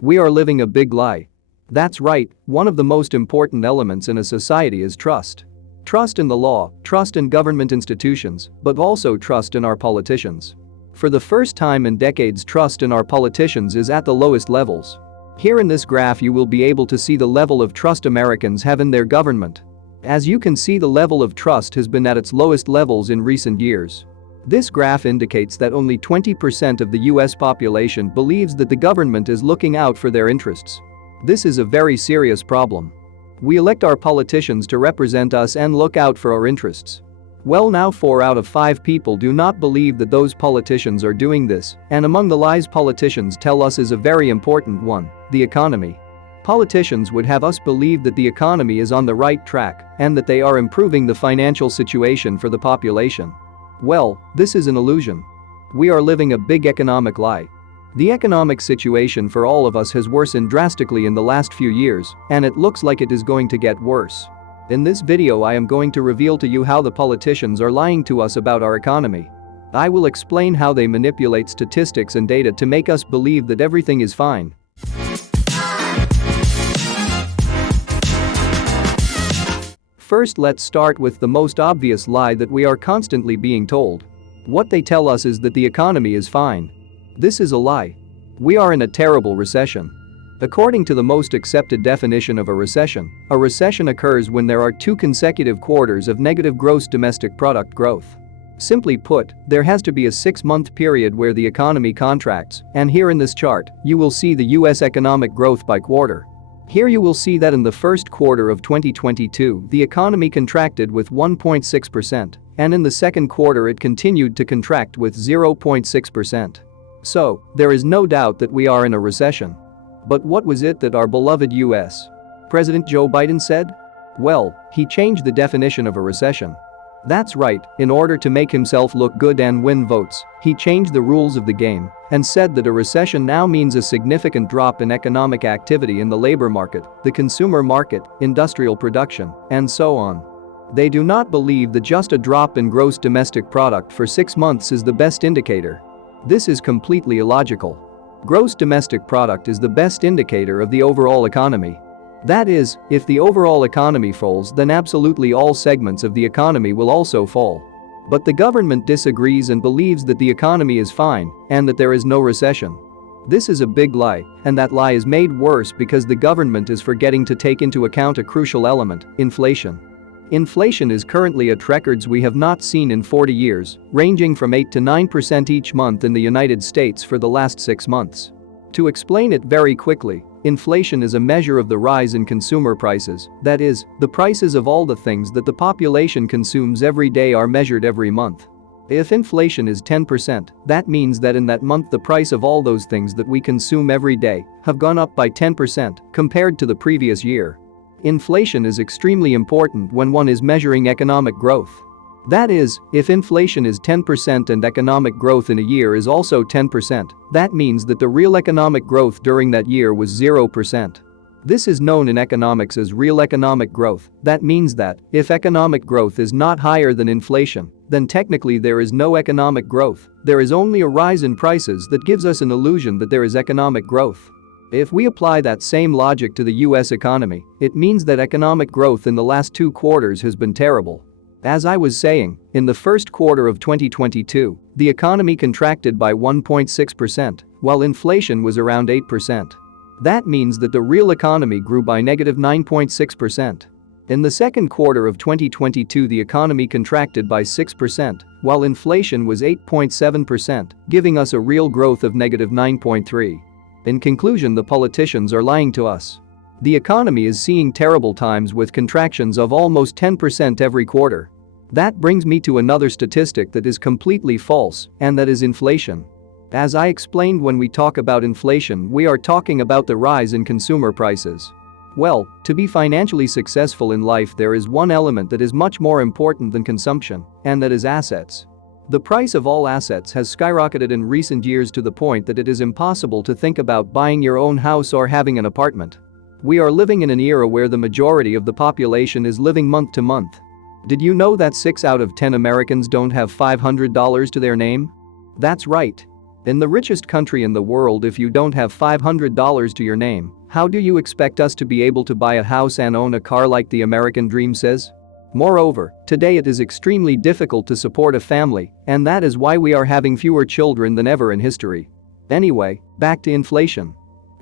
We are living a big lie. That's right, one of the most important elements in a society is trust. Trust in the law, trust in government institutions, but also trust in our politicians. For the first time in decades, trust in our politicians is at the lowest levels. Here in this graph you will be able to see the level of trust Americans have in their government. As you can see, the level of trust has been at its lowest levels in recent years. This graph indicates that only 20% of the US population believes that the government is looking out for their interests. This is a very serious problem. We elect our politicians to represent us and look out for our interests. Well, now 4 out of 5 people do not believe that those politicians are doing this, and among the lies politicians tell us is a very important one: the economy. Politicians would have us believe that the economy is on the right track and that they are improving the financial situation for the population. Well, this is an illusion. We are living a big economic lie. The economic situation for all of us has worsened drastically in the last few years, and it looks like it is going to get worse. In this video I am going to reveal to you how the politicians are lying to us about our economy. I will explain how they manipulate statistics and data to make us believe that everything is fine. First, let's start with the most obvious lie that we are constantly being told. What they tell us is that the economy is fine. This is a lie. We are in a terrible recession. According to the most accepted definition of a recession occurs when there are 2 consecutive quarters of negative gross domestic product growth. Simply put, there has to be a 6-month period where the economy contracts, and here in this chart, you will see the US economic growth by quarter. Here you will see that in the first quarter of 2022, the economy contracted with 1.6%, and in the second quarter it continued to contract with 0.6%. So, there is no doubt that we are in a recession. But what was it that our beloved US President Joe Biden said? Well, he changed the definition of a recession. That's right, in order to make himself look good and win votes, he changed the rules of the game and said that a recession now means a significant drop in economic activity in the labor market, the consumer market, industrial production, and so on. They do not believe that just a drop in gross domestic product for 6 months is the best indicator. This is completely illogical. Gross domestic product is the best indicator of the overall economy. That is, if the overall economy falls, then absolutely all segments of the economy will also fall. But the government disagrees and believes that the economy is fine and that there is no recession. This is a big lie, and that lie is made worse because the government is forgetting to take into account a crucial element: inflation. Inflation is currently at records we have not seen in 40 years, ranging from 8 to 9% each month in the United States for the last 6 months. To explain it very quickly, inflation is a measure of the rise in consumer prices, that is, the prices of all the things that the population consumes every day are measured every month. If inflation is 10%, that means that in that month the price of all those things that we consume every day have gone up by 10% compared to the previous year. Inflation is extremely important when one is measuring economic growth. That is, if inflation is 10% and economic growth in a year is also 10%, that means that the real economic growth during that year was 0%. This is known in economics as real economic growth. That means that, if economic growth is not higher than inflation, then technically there is no economic growth. There is only a rise in prices that gives us an illusion that there is economic growth. If we apply that same logic to the US economy, it means that economic growth in the last 2 quarters has been terrible. As I was saying, in the first quarter of 2022, the economy contracted by 1.6%, while inflation was around 8%. That means that the real economy grew by negative 9.6%. In the second quarter of 2022, the economy contracted by 6%, while inflation was 8.7%, giving us a real growth of negative 9.3%. In conclusion, the politicians are lying to us. The economy is seeing terrible times with contractions of almost 10% every quarter. That brings me to another statistic that is completely false, and that is inflation. As I explained, when we talk about inflation, we are talking about the rise in consumer prices. Well, to be financially successful in life, there is one element that is much more important than consumption, and that is assets. The price of all assets has skyrocketed in recent years to the point that it is impossible to think about buying your own house or having an apartment. We are living in an era where the majority of the population is living month to month. Did you know that 6 out of 10 Americans don't have $500 to their name? That's right. In the richest country in the world, if you don't have $500 to your name, how do you expect us to be able to buy a house and own a car like the American dream says? Moreover, today it is extremely difficult to support a family, and that is why we are having fewer children than ever in history. Anyway, back to inflation.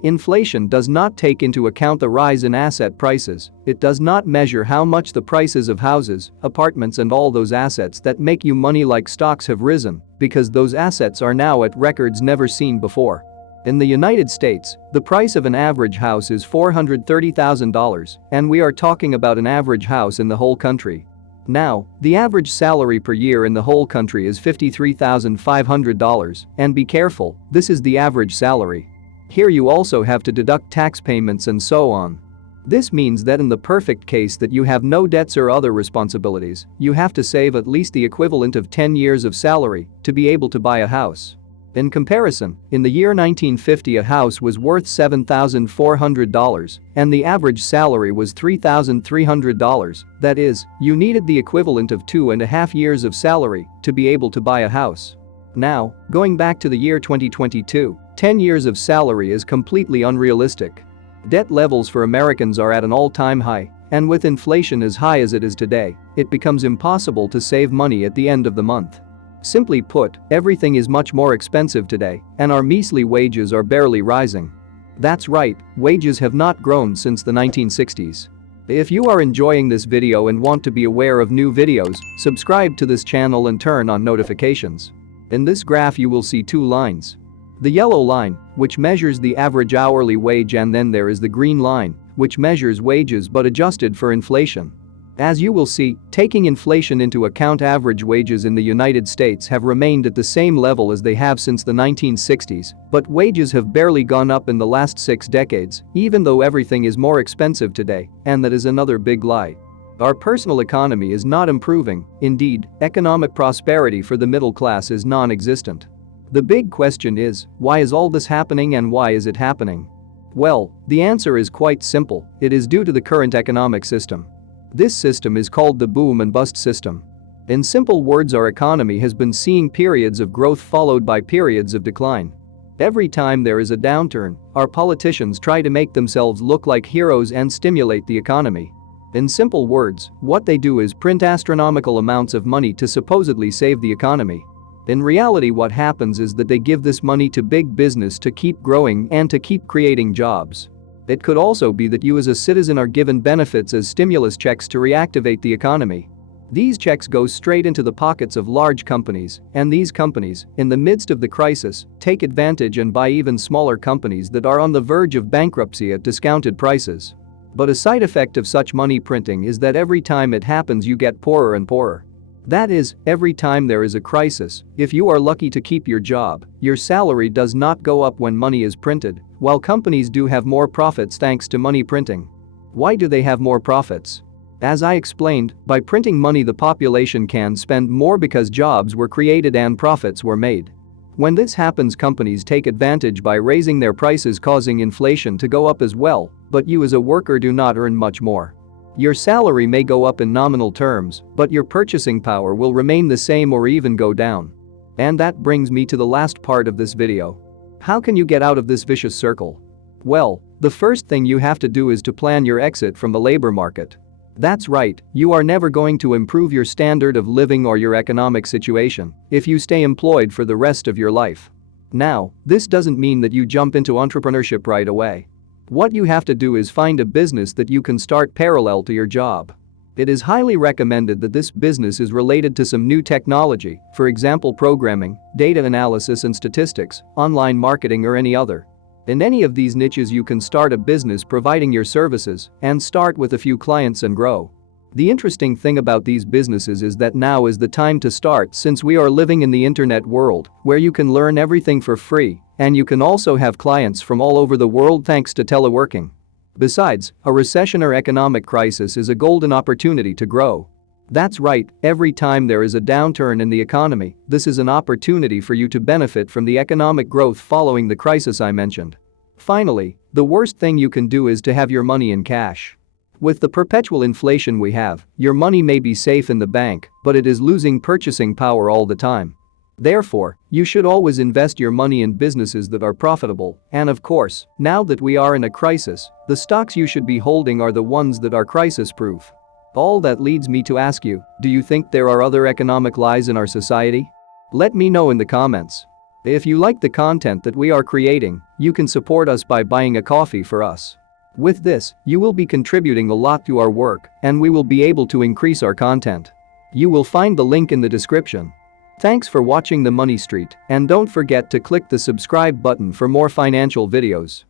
Inflation does not take into account the rise in asset prices. It does not measure how much the prices of houses, apartments and all those assets that make you money like stocks have risen, because those assets are now at records never seen before. In the United States, the price of an average house is $430,000, and we are talking about an average house in the whole country. Now, the average salary per year in the whole country is $53,500, and be careful, this is the average salary. Here you also have to deduct tax payments and so on. This means that in the perfect case that you have no debts or other responsibilities, you have to save at least the equivalent of 10 years of salary to be able to buy a house. In comparison, in the year 1950 a house was worth $7,400 and the average salary was $3,300, that is, you needed the equivalent of 2.5 years of salary to be able to buy a house. Now, going back to the year 2022, 10 years of salary is completely unrealistic. Debt levels for Americans are at an all-time high, and with inflation as high as it is today, it becomes impossible to save money at the end of the month. Simply put, everything is much more expensive today, and our measly wages are barely rising. That's right, wages have not grown since the 1960s. If you are enjoying this video and want to be aware of new videos, subscribe to this channel and turn on notifications. In this graph you will see two lines. The yellow line, which measures the average hourly wage, and then there is the green line, which measures wages but adjusted for inflation. As you will see, taking inflation into account, average wages in the United States have remained at the same level as they have since the 1960s, but wages have barely gone up in the last 6 decades, even though everything is more expensive today, and that is another big lie. Our personal economy is not improving. Indeed, economic prosperity for the middle class is non-existent. The big question is, why is all this happening and why is it happening? Well, the answer is quite simple. It is due to the current economic system. This system is called the boom and bust system. In simple words, our economy has been seeing periods of growth followed by periods of decline. Every time there is a downturn, our politicians try to make themselves look like heroes and stimulate the economy. In simple words, what they do is print astronomical amounts of money to supposedly save the economy. In reality, what happens is that they give this money to big business to keep growing and to keep creating jobs. It could also be that you as a citizen are given benefits as stimulus checks to reactivate the economy. These checks go straight into the pockets of large companies, and these companies, in the midst of the crisis, take advantage and buy even smaller companies that are on the verge of bankruptcy at discounted prices. But a side effect of such money printing is that every time it happens you get poorer and poorer. That is, every time there is a crisis, if you are lucky to keep your job, your salary does not go up when money is printed, while companies do have more profits thanks to money printing. Why do they have more profits? As I explained, by printing money the population can spend more because jobs were created and profits were made. When this happens, companies take advantage by raising their prices, causing inflation to go up as well, but you as a worker do not earn much more. Your salary may go up in nominal terms, but your purchasing power will remain the same or even go down. And that brings me to the last part of this video. How can you get out of this vicious circle? Well, the first thing you have to do is to plan your exit from the labor market. That's right, you are never going to improve your standard of living or your economic situation if you stay employed for the rest of your life. Now, this doesn't mean that you jump into entrepreneurship right away. What you have to do is find a business that you can start parallel to your job. It is highly recommended that this business is related to some new technology, for example programming, data analysis and statistics, online marketing or any other. In any of these niches you can start a business providing your services and start with a few clients and grow. The interesting thing about these businesses is that now is the time to start, since we are living in the internet world where you can learn everything for free. And you can also have clients from all over the world thanks to teleworking. Besides, a recession or economic crisis is a golden opportunity to grow. That's right, every time there is a downturn in the economy, this is an opportunity for you to benefit from the economic growth following the crisis I mentioned. Finally, the worst thing you can do is to have your money in cash. With the perpetual inflation we have, your money may be safe in the bank, but it is losing purchasing power all the time. Therefore, you should always invest your money in businesses that are profitable, and of course, now that we are in a crisis, the stocks you should be holding are the ones that are crisis-proof. All that leads me to ask you, do you think there are other economic lies in our society? Let me know in the comments. If you like the content that we are creating, you can support us by buying a coffee for us. With this, you will be contributing a lot to our work, and we will be able to increase our content. You will find the link in the description. Thanks for watching The Money Street, and don't forget to click the subscribe button for more financial videos.